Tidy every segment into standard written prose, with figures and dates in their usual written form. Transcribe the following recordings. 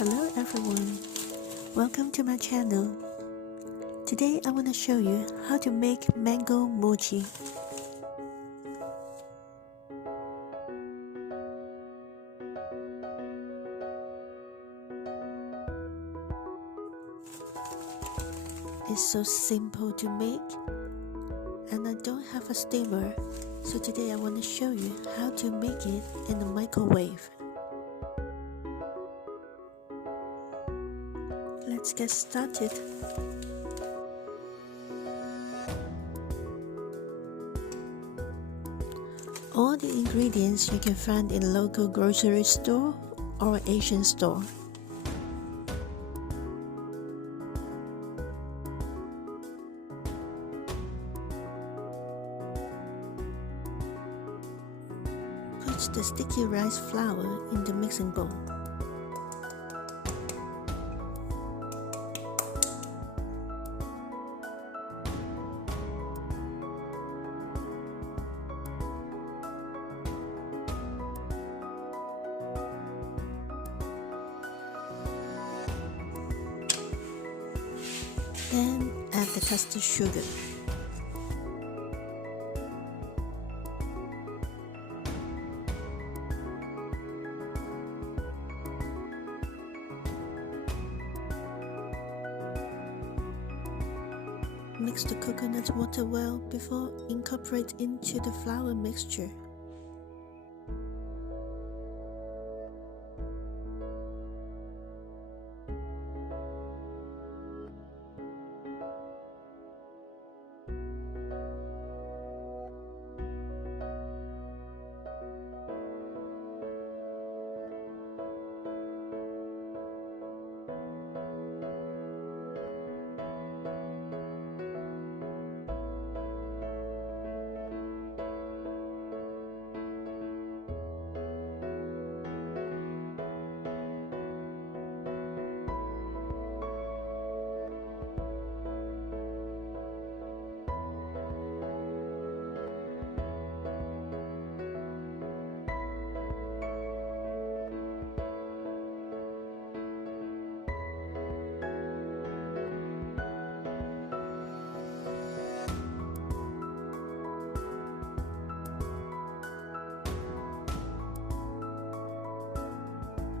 Hello everyone, welcome to my channel. Today I want to show you how to make mango mochi. It's so simple to make and I don't have a steamer, so today I want to show you how to make it in the microwave. Let's get started. All the ingredients you can find in local grocery store or Asian store. Put the sticky rice flour in the mixing bowl. Then add the custard sugar. Mix the coconut water well before incorporate into the flour mixture.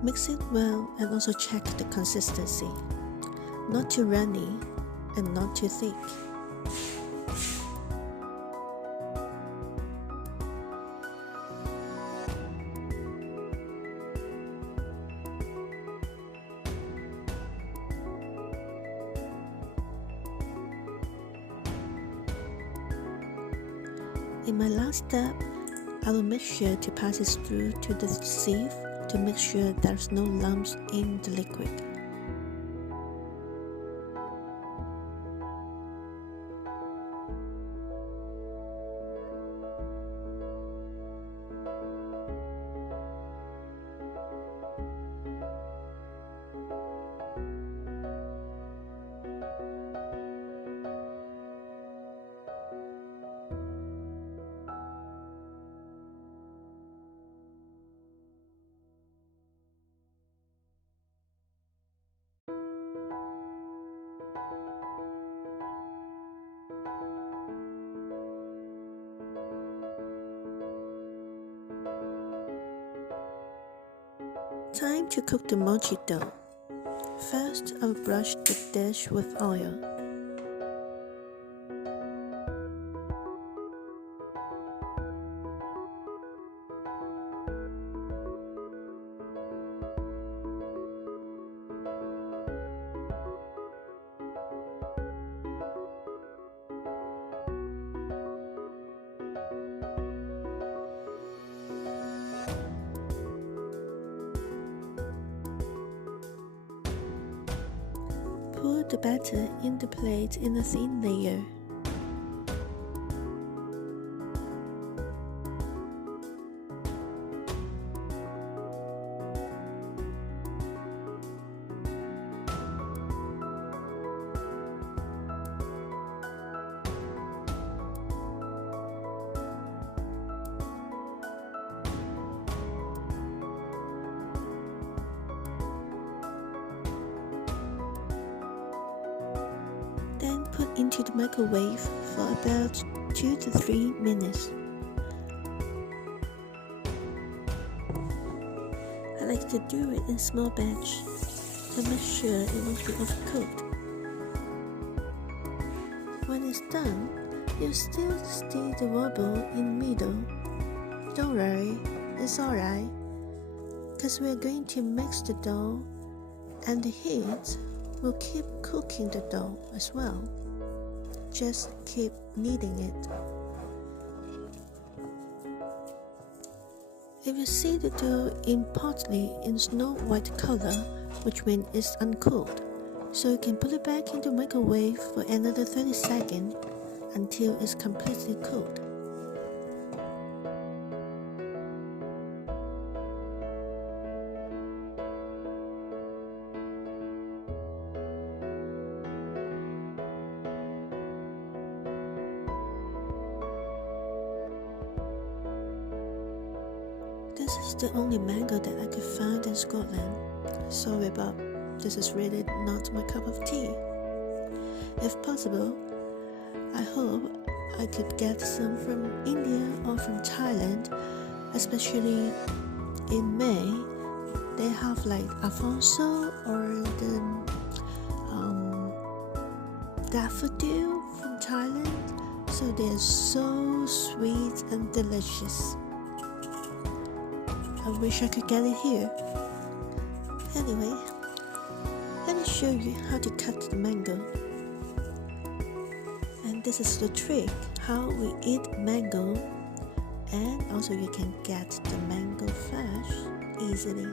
Mix it well and also check the consistency. Not too runny and not too thick. In my last step, I will make sure to pass it through to the sieve to make sure there's no lumps in the liquid. Time to cook the mochi dough. First, I will brush the dish with oil. Pour the batter in the plate in a thin layer. put into the microwave for about 2 to 3 minutes. I like to do it in small batch to make sure it won't be overcooked. When it's done, you'll still see the wobble in the middle. Don't worry, it's alright, because we're going to mix the dough and the heat will keep cooking the dough as well. Just keep kneading it. If you see the dough in partly in snow white color, which means it's uncooked, so you can put it back into the microwave for another 30 seconds until it's completely cooked. This is the only mango that I could find in Scotland. Sorry about this, is really not my cup of tea. If possible, I hope I could get some from India or from Thailand, especially in May. They have like Alfonso or the daffodil from Thailand, so they're so sweet and delicious. I wish I could get it here. Anyway, let me show you how to cut the mango. And this is the trick, how we eat mango, and also you can get the mango flesh easily.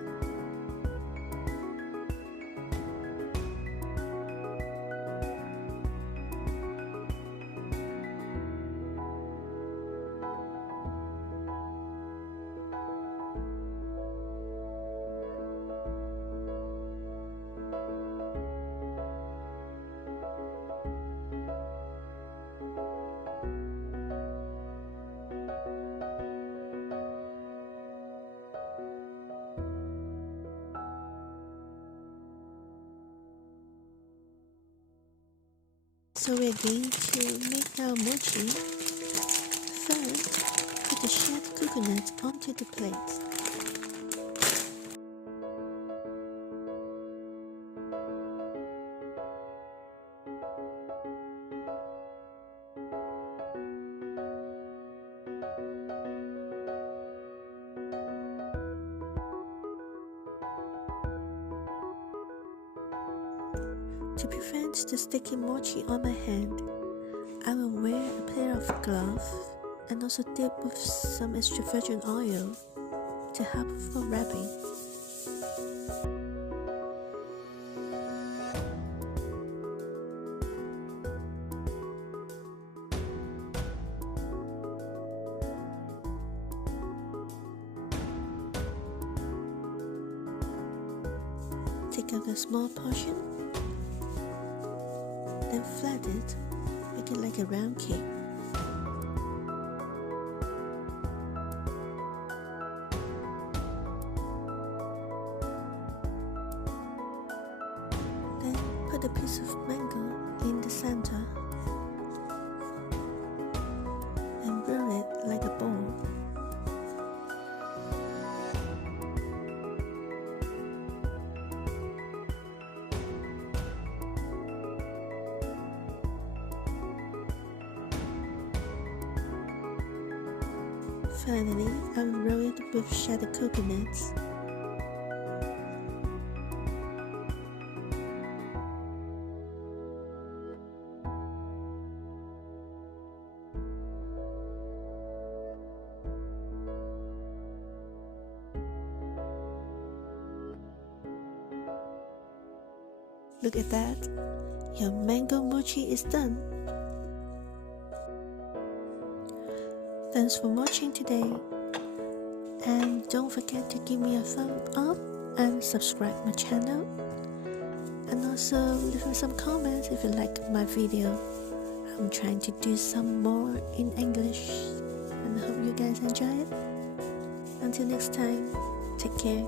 So we're going to make our mochi. First, put the shelled coconut onto the plate. To prevent the sticky mochi on my hand, I will wear a pair of gloves and also dip with some extra virgin oil to help for wrapping. Take out a small portion, then flat it, make it like a round cake. Then put a piece of mango in the center and roll it like a ball. Finally, I will roll it with shredded coconuts. Look at that! Your mango mochi is done! Thanks for watching today, and don't forget to give me a thumb up and subscribe my channel, and also leave me some comments if you like my video. I'm trying to do some more in English, and I hope you guys enjoy it. Until next time, take care.